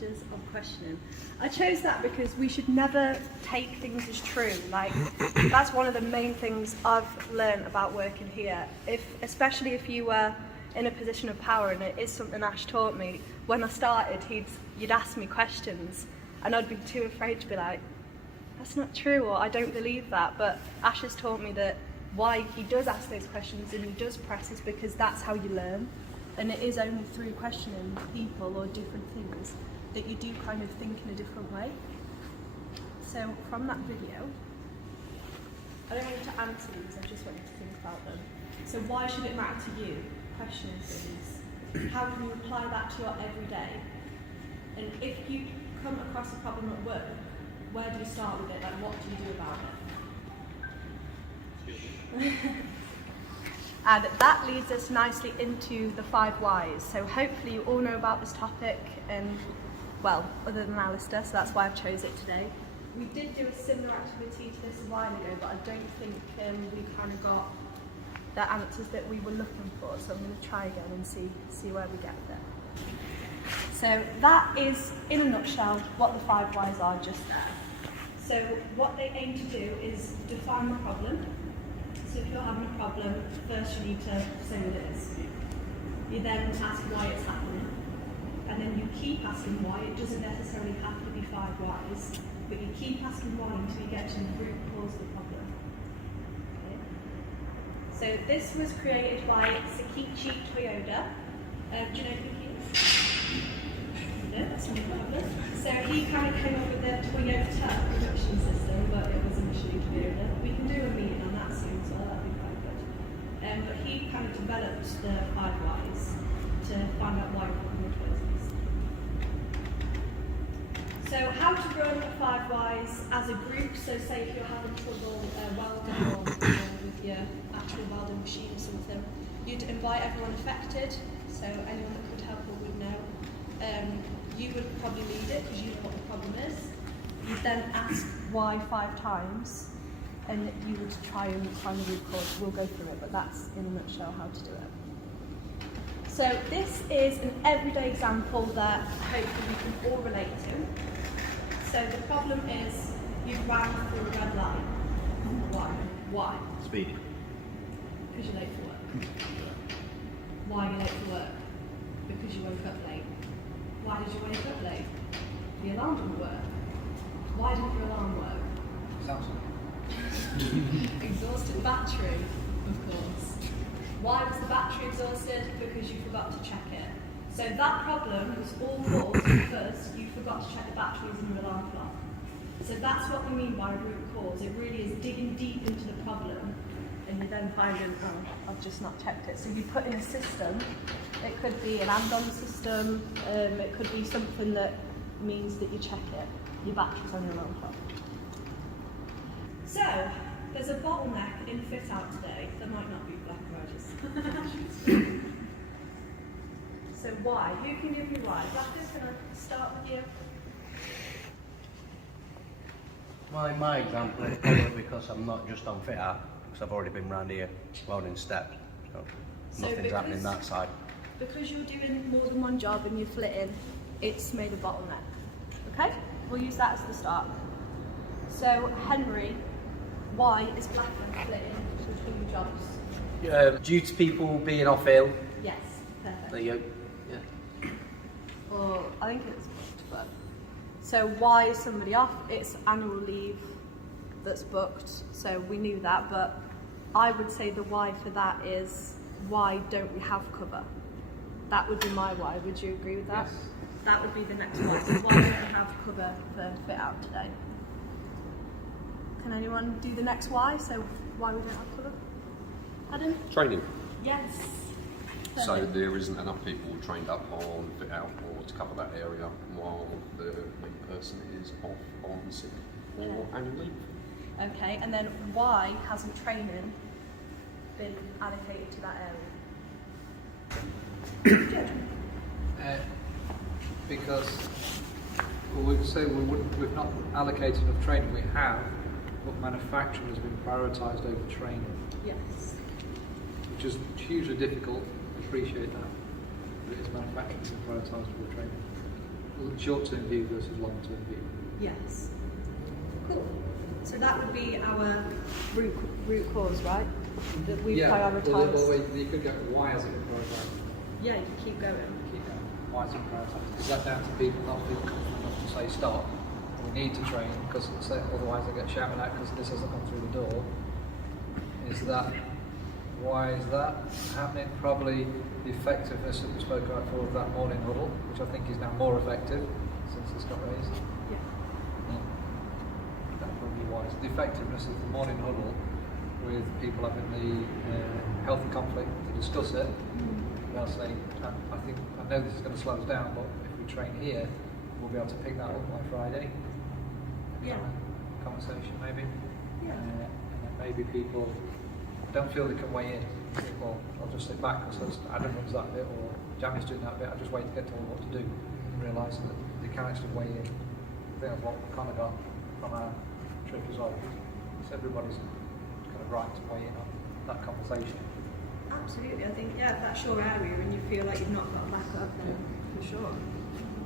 advantages of questioning. I chose that because we should never take things as true. Like, that's one of the main things I've learned about working here. Especially if you were in a position of power, and it is something Ash taught me. When I started, you'd ask me questions, and I'd be too afraid to be like, that's not true, or I don't believe that. But Ash has taught me that why he does ask those questions and he does press is because that's how you learn. And it is only through questioning people or different things that you do kind of think in a different way. So from that video, I don't want you to answer these, I just want you to think about them. So why should it matter to you, questioning things? How can you apply that to your everyday? And if you come across a problem at work, where do you start with it? Like, what do you do about it? And that leads us nicely into the 5 whys. So hopefully you all know about this topic, and well, other than Alistair, so that's why I've chose it today. We did do a similar activity to this a while ago, but I don't think we kind of got the answers that we were looking for. So I'm going to try again and see where we get with it. So that is, in a nutshell, what the 5 whys are just there. So what they aim to do is define the problem. So if you're having a problem, first you need to say what it is. You then ask why it's happening. And then you keep asking why. It doesn't necessarily have to be 5 whys, but you keep asking why until you get to the root cause of the problem. Okay. So this was created by Sakichi Toyoda. Do you know who he is? No, that's no problem. So he kind of came up with the Toyota production system, but it was initially Toyota. We can do a meeting on that soon, so that'd be quite good. But he kind of developed the 5 whys to find out why problem choices. So how to run 5 whys as a group. So say if you're having trouble welding or with your actual welding machine or something, you'd invite everyone affected, so anyone that could help or would know. You would probably lead it because you know what the problem is. You'd then ask why 5 times, and you would try and find the root cause. We'll go through it, but that's in a nutshell how to do it. So this is an everyday example that hopefully we can all relate to. So the problem is you've ran through a red light. Why? Speed. Because you're late for work. Why are you late for work? Because you woke up late. Why did you wake up late? The alarm didn't work. Why didn't your alarm work? Exhausted battery, of course. Why was the battery exhausted? Because you forgot to check it. So that problem was all caused because you forgot to check the batteries in your alarm clock. So that's what we mean by root cause. It really is digging deep into the problem, and you're then finding, oh, I've just not checked it. So you put in a system. It could be an add-on system. It could be something that means that you check it. Your battery's on your alarm clock. So there's a bottleneck in fit out today. There might not be black emojis. So why? Who can give me why? Blackers, can I start with you? My example is probably because I'm not just on fit out, because I've already been round here welding steps, so nothing's happening that side. Because you're doing more than one job and you're flitting, it's made a bottleneck. Okay? We'll use that as the start. So Henry, why is Blackman flitting between jobs? Due to people being off ill. Yes, perfect. There you go. Yeah. Or I think it's booked, but so why is somebody off? It's annual leave that's booked, so we knew that, but I would say the why for that is why don't we have cover? That would be my why. Would you agree with that? Yes. That would be the next one. So why don't we have cover for fit out today? Can anyone do the next why? So why we don't have cover? Adam? Training. Yes. So Perfect. there isn't enough people trained up on fit out or to cover that area while the main person is off on sick or annual leave. Okay, and then why hasn't training been allocated to that area? Because we've not allocated enough training. We have, but manufacturing has been prioritised over training, Yes. which is hugely difficult. I appreciate that, but it is manufacturing has been prioritised over training. short-term view versus long-term view. Yes. Cool. So that would be our root cause, right? That we prioritise. Well, you could go, why has it been prioritised? Yeah, you can keep going. Keep going. Why is it prioritised? Is that down to people not feeling confident enough to say stop? We need to train because otherwise they get shouted at because this hasn't gone through the door. Is that why is that happening? Probably the effectiveness that we spoke about for that morning huddle, which I think is now more effective since it's got raised. Yeah. That probably why. The effectiveness of the morning huddle with people having the healthy conflict to discuss it. They'll say, I know this is going to slow us down, but if we train here, we'll be able to pick that up by Friday. Yeah. Conversation maybe. Yeah. And then maybe people don't feel they can weigh in. Think, well, I'll just sit back because Adam runs that bit or Jamie's doing that bit. I'll just wait to get told what to do and realise that they can actually weigh in. I think that's what we kind of got from our trip as well. So everybody's kind of right to weigh in on that conversation. Absolutely. I think, yeah, if that's your area and you feel like you've not got back up, then for sure.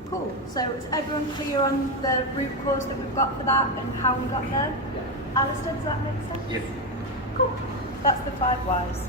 Cool. So is everyone clear on the root cause that we've got for that and how we got there? Yeah. Alistair, does that make sense? Yeah. Cool. That's the 5 whys.